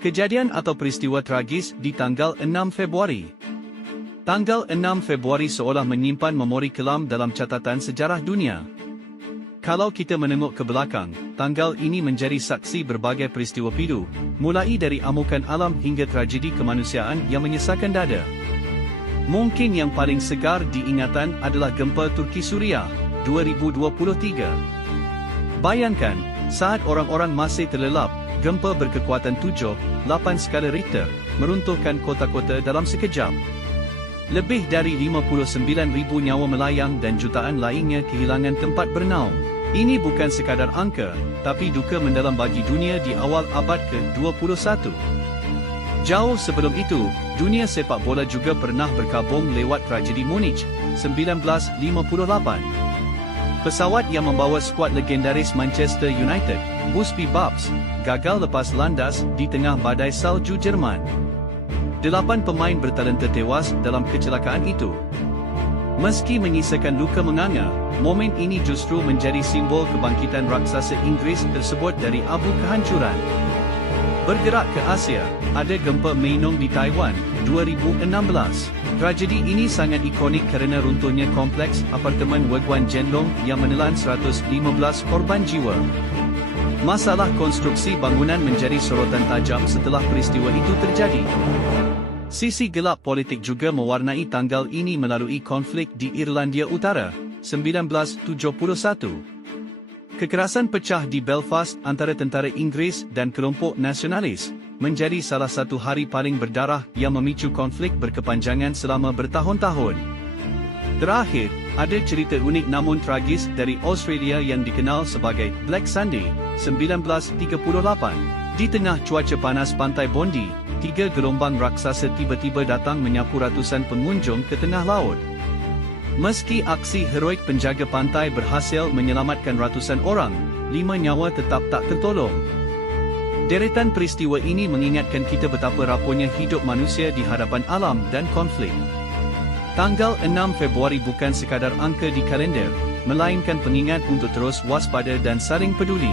Kejadian atau peristiwa tragis di tanggal 6 Februari. Tanggal 6 Februari seolah menyimpan memori kelam dalam catatan sejarah dunia. Kalau kita menengok ke belakang, tanggal ini menjadi saksi berbagai peristiwa pilu, mulai dari amukan alam hingga tragedi kemanusiaan yang menyesakkan dada. Mungkin yang paling segar diingatan adalah gempa Turki Suria, 2023. Bayangkan, saat orang-orang masih terlelap, gempa berkekuatan 7.8 skala Richter, meruntuhkan kota-kota dalam sekejap. Lebih dari 59,000 nyawa melayang dan jutaan lainnya kehilangan tempat bernaung. Ini bukan sekadar angka, tapi duka mendalam bagi dunia di awal abad ke-21. Jauh sebelum itu, dunia sepak bola juga pernah berkabung lewat tragedi Munich, 1958. Pesawat yang membawa skuad legendaris Manchester United, Busby Babs, gagal lepas landas di tengah badai salju Jerman. 8 pemain bertalenta tewas dalam kecelakaan itu. Meski menyisakan luka menganga, momen ini justru menjadi simbol kebangkitan raksasa Inggeris tersebut dari abu kehancuran. Bergerak ke Asia, ada gempa Meinong di Taiwan, 2016. Tragedi ini sangat ikonik kerana runtuhnya kompleks apartemen Weguan Jianlong yang menelan 115 korban jiwa. Masalah konstruksi bangunan menjadi sorotan tajam setelah peristiwa itu terjadi. Sisi gelap politik juga mewarnai tanggal ini melalui konflik di Irlandia Utara, 1971. Kekerasan pecah di Belfast antara tentara Inggeris dan kelompok nasionalis menjadi salah satu hari paling berdarah yang memicu konflik berkepanjangan selama bertahun-tahun. Terakhir, ada cerita unik namun tragis dari Australia yang dikenal sebagai Black Sunday, 1938. Di tengah cuaca panas pantai Bondi, 3 gelombang raksasa tiba-tiba datang menyapu ratusan pengunjung ke tengah laut. Meski aksi heroik penjaga pantai berhasil menyelamatkan ratusan orang, 5 nyawa tetap tak tertolong. Deretan peristiwa ini mengingatkan kita betapa rapuhnya hidup manusia di hadapan alam dan konflik. Tanggal 6 Februari bukan sekadar angka di kalender, melainkan pengingat untuk terus waspada dan saling peduli.